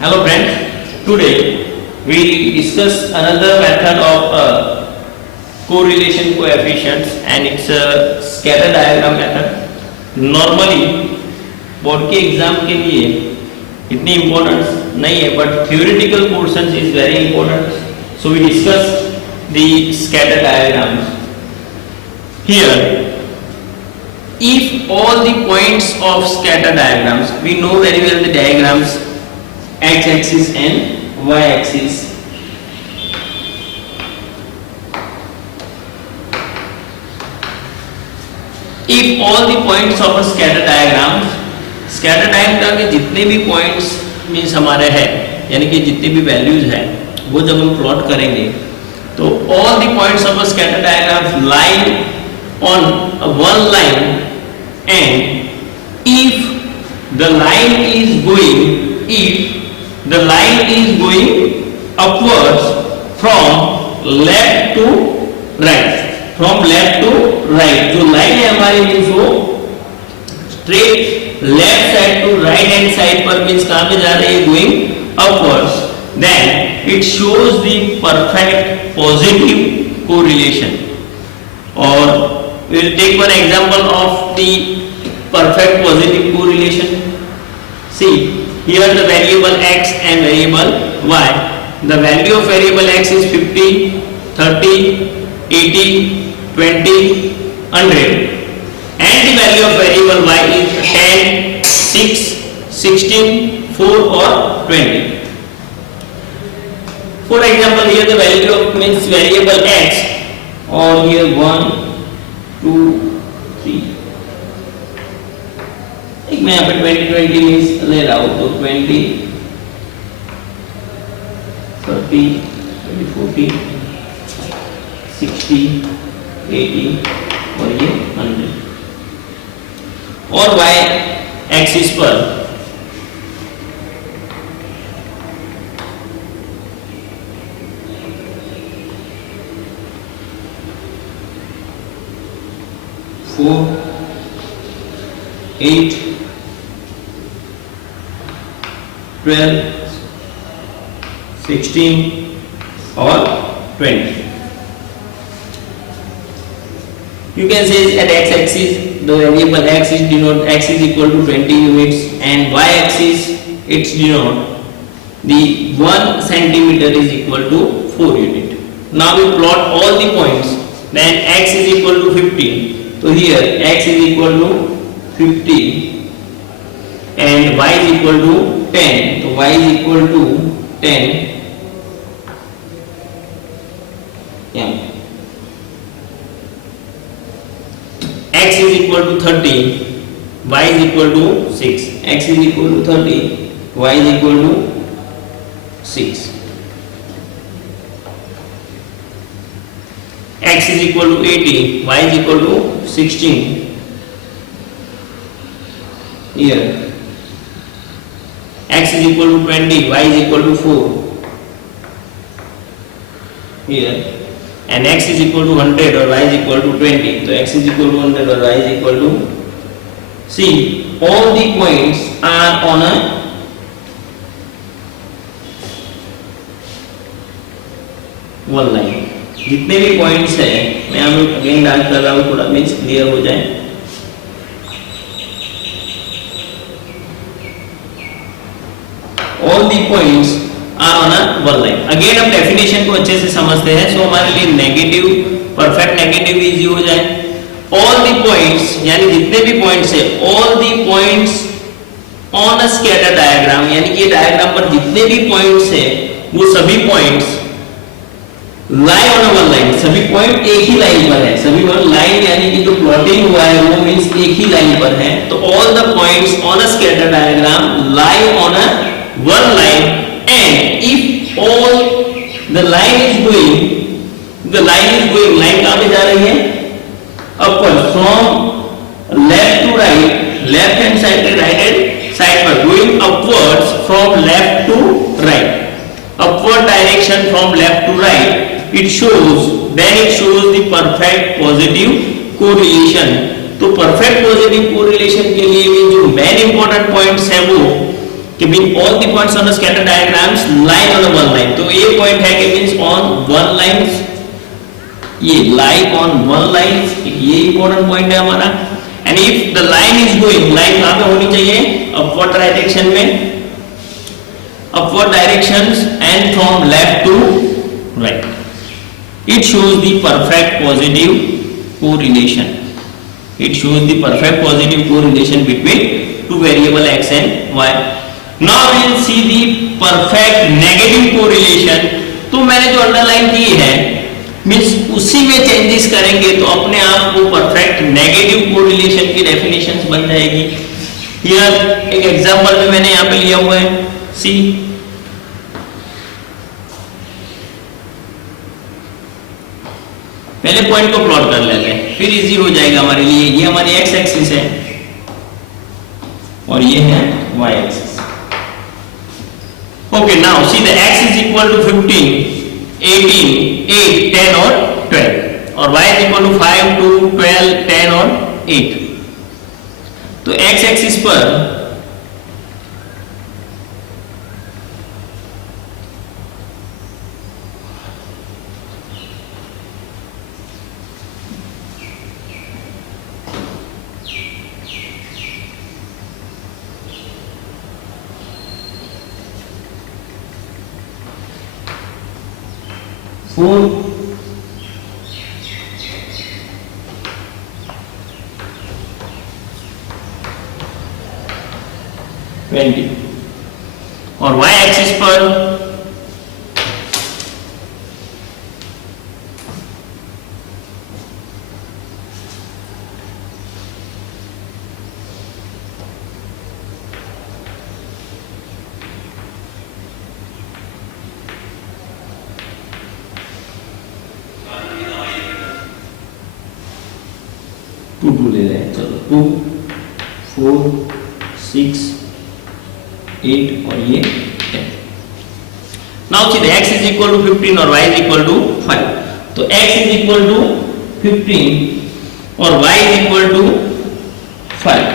Hello friends, today we discuss another method of correlation coefficients and it's a scatter diagram method. Normally board के एग्जाम के लिए इतनी इम्पोर्टेंस नहीं है but theoretical portions is very important. So we discuss the scatter diagrams. Here if all the points of scatter diagrams, we know very well the diagrams x-axis and y-axis. If all the points of a scatter diagram के जितने भी points means हमारे हैं, यानी कि जितने भी values हैं, वो जब हम plot करेंगे, तो all the points of a scatter diagram lie on one line, and if the line is going upwards from left to right, जो लाइन है हमारी मीन्स वो straight left side to right hand side पर means कहां पे जा रही है, going upwards, then it shows the perfect positive correlation. और we'll take one example of the perfect positive correlation. See, here the variable x and variable y. The value of variable x is 50, 30, 80, 20, 100. And the value of variable y is 10, 6, 16, 4 or 20. For example, here the value of means variable x, or here 1, 2, 3. एक मैं यहाँ पे 20 मीन्स ले रहा हूँ, तो 20, 30, 40, 60, 80 और ये 100. और y एक्सिस पर फोर, 8, 12, 16 और 20. You can say at x-axis the variable x is denote x is equal to 20 units, and y-axis it's denote the 1 centimeter is equal to 4 unit. Now we plot all the points. Then x is equal to 15. So here x is equal to 50 and y is equal to 10. So y is equal to 10. Yeah. X is equal to 30. Y is equal to 6. X is equal to 30. Y is equal to 6. X is equal to 80, y is equal to 16. Here x is equal to 20, y is equal to 4. Here, and x is equal to 100 or y is equal to 20. So x is equal to 100 or y is equal to. See, all the points are on a one line. जितने भी पॉइंट्स हैं, मैं यहाँ पे अगेन डाल कर रहा हूँ, थोड़ा मीन्स क्लियर हो जाए. All the points are on a one line. Again अब डेफिनेशन को अच्छे से समझते हैं. सो हमारे लिए नेगेटिव, परफेक्ट नेगेटिव इजी हो जाए. All the points यानी जितने भी पॉइंट्स है, all the points on a scatter diagram, यानी कि डायग्राम पर जितने भी पॉइंट्स है, वो सभी पॉइंट्स लाई ऑन वन लाइन. सभी पॉइंट एक ही लाइन पर है. सभी वन लाइन यानी कि जो प्लॉटिंग हुआ है वो मींस एक ही लाइन पर है. तो all the points on a scatter diagram lie on a one line, and if all the line is going line कहां पे जा रही है, upward, from left to right, left hand side से राइट हैंड साइड पर, going upwards from left to right, upward direction from left to right, it shows the perfect positive correlation. तो perfect positive correlation के लिए भी जो main important points है वो कि mean all the points on the scatter diagrams lie on one line. तो ये पॉइंट है कि मींस ऑन वन लाइन, ये लाई ऑन वन लाइन, ये इंपॉर्टेंट पॉइंट है हमारा। And if the line is going, line कहां पे होनी चाहिए, अपवर्ड डायरेक्शन में, upward directions and from left to right, it shows the perfect positive correlation, it shows the perfect positive correlation between two variable x and y. Now we will see the perfect negative correlation. तो मैंने जो अंडरलाइन की है मींस उसी में चेंजेस करेंगे तो अपने आप वो परफेक्ट नेगेटिव कोरिलेशन की डेफिनेशंस बन जाएगी। हियर एक एग्जांपल भी मैंने यहाँ पे लिया हुआ है, सी पहले पॉइंट को प्लॉट कर लेते हैं, फिर इजी हो जाएगा हमारे लिए। ये हमारी एक्स एक्सिस है और ये है Y axis. Okay, now see the X is equal to 15, 18, 8, 10 और 12 और y इज इक्वल टू 5, 2, 12, 10 और 8। तो एक्स एक्सिस पर फोर 20 और y एक्सिस पर टू ले रहे हैं, चलो 2, 4, 6, 8 और ये 10। Now see the x is equal to 15 और y इज इक्वल टू 5। तो x इज इक्वल टू 15 और y इज इक्वल टू 5।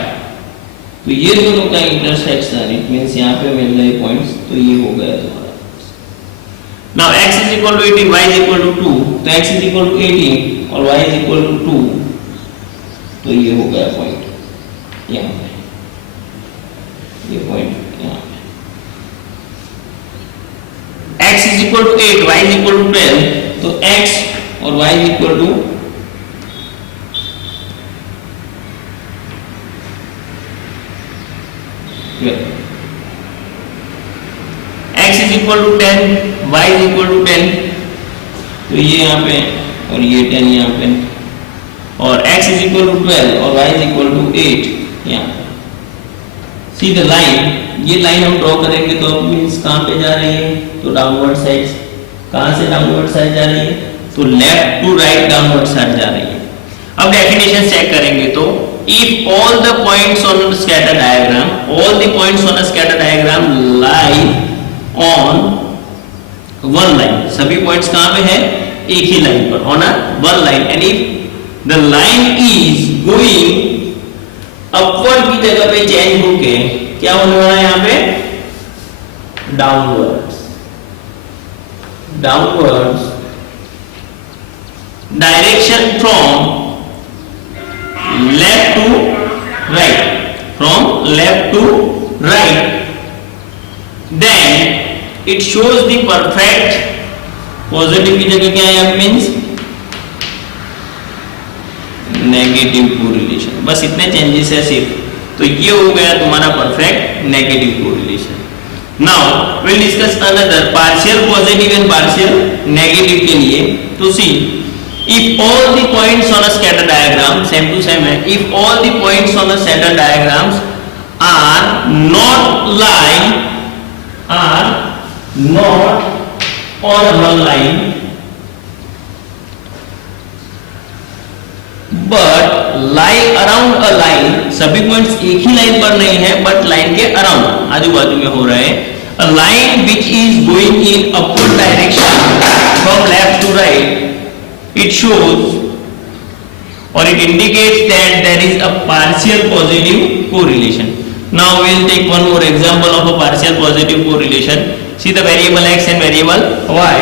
तो ये दोनों का इंटरसेक्शन, इट मींस यहाँ पे मिल रहे पॉइंट्स, तो ये हो गया तुम्हारा। नाउ x is equal to 18, y is equal to 2, तो x इज इक्वल टू 18 और y इज इक्वल टू 2, तो ये हो गया पॉइंट यहाँ पे, ये पॉइंट यहाँ पे। x is equal to 8, y is equal to 12, तो x और y is equal to 12। x is equal to 10, y is equal to 10, तो ये यहाँ पे और ये 10 यहाँ पे, और x इज इक्वल टू 12 और y इज इक्वल टू 8 यहाँ। सी द लाइन, ये लाइन हम ड्रॉ करेंगे तो मींस कहाँ पे जा रही है, तो डाउनवर्ड साइड। कहाँ से डाउनवर्ड साइड जा रही है, तो left to right downward side जा रही है। अब डेफिनेशन चेक करेंगे तो if all the points on the scatter diagram, all the points on a scatter diagram lie on one line, सभी पॉइंट्स कहाँ पे है, एक ही लाइन पर, on a one line, and if the line is going upward की जगह पे चेंज होके क्या होने वाला है यहाँ पे, downwards, downwards direction from left to right, from left to right, then it shows the perfect positive की जगह क्या है, मींस नेगेटिव कोरिलेशन। बस इतने चेंजेस है सिर्फ, तो ये हो गया तुम्हारा perfect negative correlation. Now will discuss another partial positive and partial negative के लिए। तो सी if all the points on a scatter diagram, same to same है, if all the points on a scatter diagrams are not lie, are not on one line but lie around a line, सभी पॉइंट्स एक ही लाइन पर नहीं है but line के अराउंड आजू बाजू में हो रहे हैं, a line which is going in upward direction from left to right, it shows or it indicates that there is a partial positive correlation. Now we will take one more example of a partial positive correlation. See the variable x and variable y,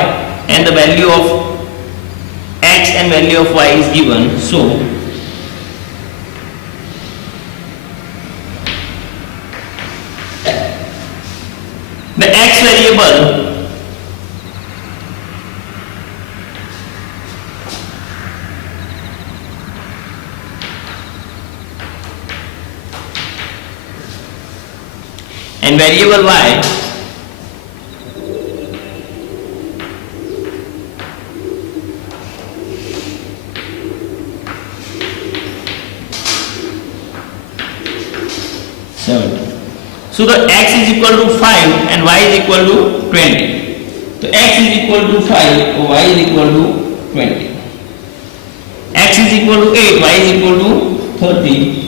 and the value of x and value of y is given. So the x variable and variable y so the x is equal to 5 and y is equal to 20. So x is equal to 5, y is equal to 20. X is equal to 8, y is equal to 30.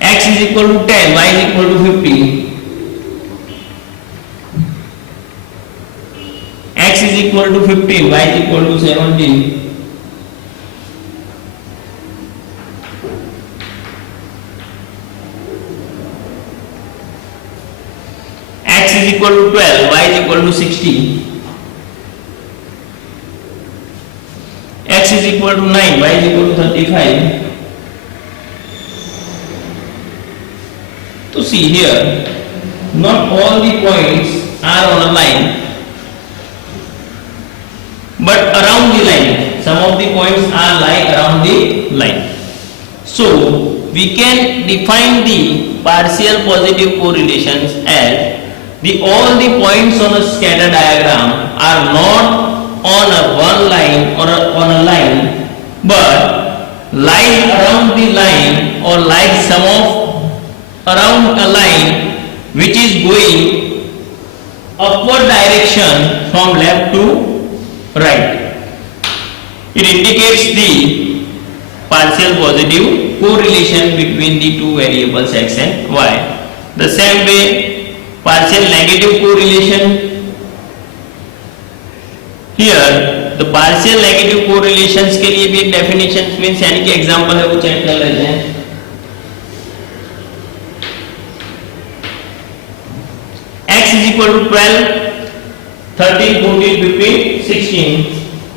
X is equal to 10, y is equal to 50. X is equal to 15, y is equal to 17. X is equal to 12, y is equal to 16. X is equal to 9, y is equal to 35. So see here, not all the points are on a line, but around the line. Some of the points are lying around the line. So we can define the partial positive correlations as all the points on a scatter diagram are not on a one line or on a line, but lie around the line or like some of around a line which is going upward direction from left to right. It indicates the partial positive correlation between the two variables x and y. The same way partial negative correlation, here the partial negative correlations के लिए भी एक definition means यानी कि example है वो चेक कर लेते हैं. X is equal to 12, 13, 14, 15, 16.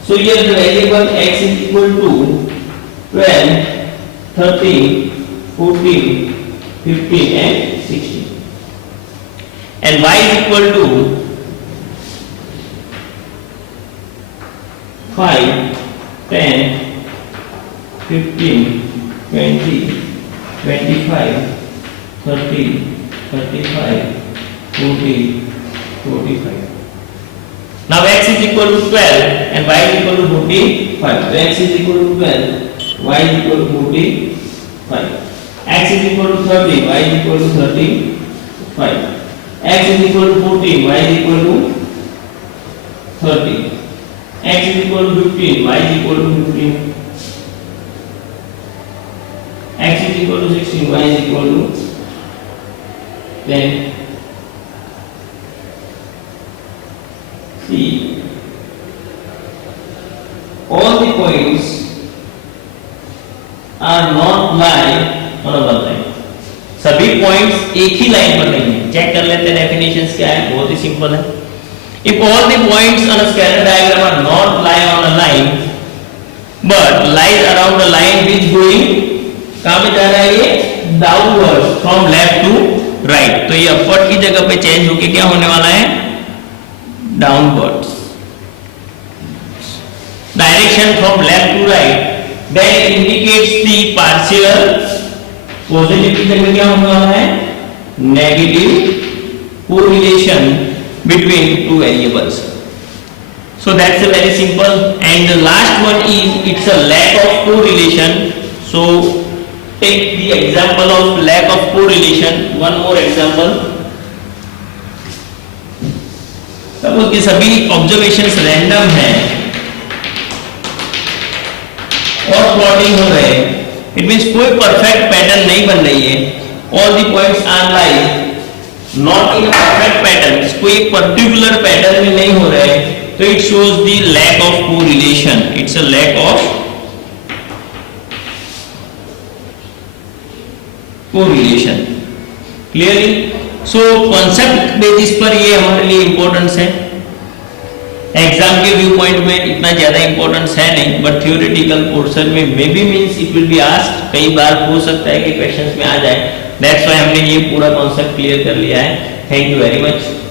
So here the variable x is equal to 12, 13, 14, 15 and 16. And y is equal to 5, 10, 15, 20, 25, 30, 35, 40, 45. Now x is equal to 12 and y is equal to 45. So x is equal to 12, y is equal to 45. X is equal to 30, y is equal to 35. X is equal to 14, y is equal to 30. X is equal to 15, y is equal to 15. X is equal to 16, y is equal to 10. See, all the points are not lie on a one line. सभी पॉइंट्स एक ही लाइन पर नहीं है. चेक कर लेते हैं डेफिनेशंस क्या है, बहुत ही सिंपल है. If all the points on a scatter diagram are not lie on a line, but lies around a line which going कहाँ पे जा रहा है ये? Downwards from left to right. तो ये upward की जगह पे चेंज होके क्या होने वाला है? Downwards. Direction from left to right. Then indicates the partial positive की जगह क्या होने वाला है? Negative correlation between two variables. So that's a very simple. And the last one is it's a lack of correlation. So take the example of lack of correlation. One more example. Suppose कि सभी observations random हैं और प्लॉटिंग हो रहे हैं. It means कोई perfect pattern नहीं बन रही है. All the points are like not in perfect pattern. कोई पर्टिकुलर पैटर्न में नहीं हो रहे. तो it shows the lack of correlation, it's a lack of correlation. Clearly? So concept basis पर ये हमारे लिए इंपॉर्टेंस है, एग्जाम के व्यू पॉइंट में इतना ज्यादा इंपॉर्टेंस है नहीं, बट थ्योरेटिकल पोर्शन में may be means it will be asked, कई बार हो सकता है कि क्वेश्चंस में आ जाए। दैट्स व्हाई हमने ये पूरा कॉन्सेप्ट क्लियर कर लिया है। Thank you very much.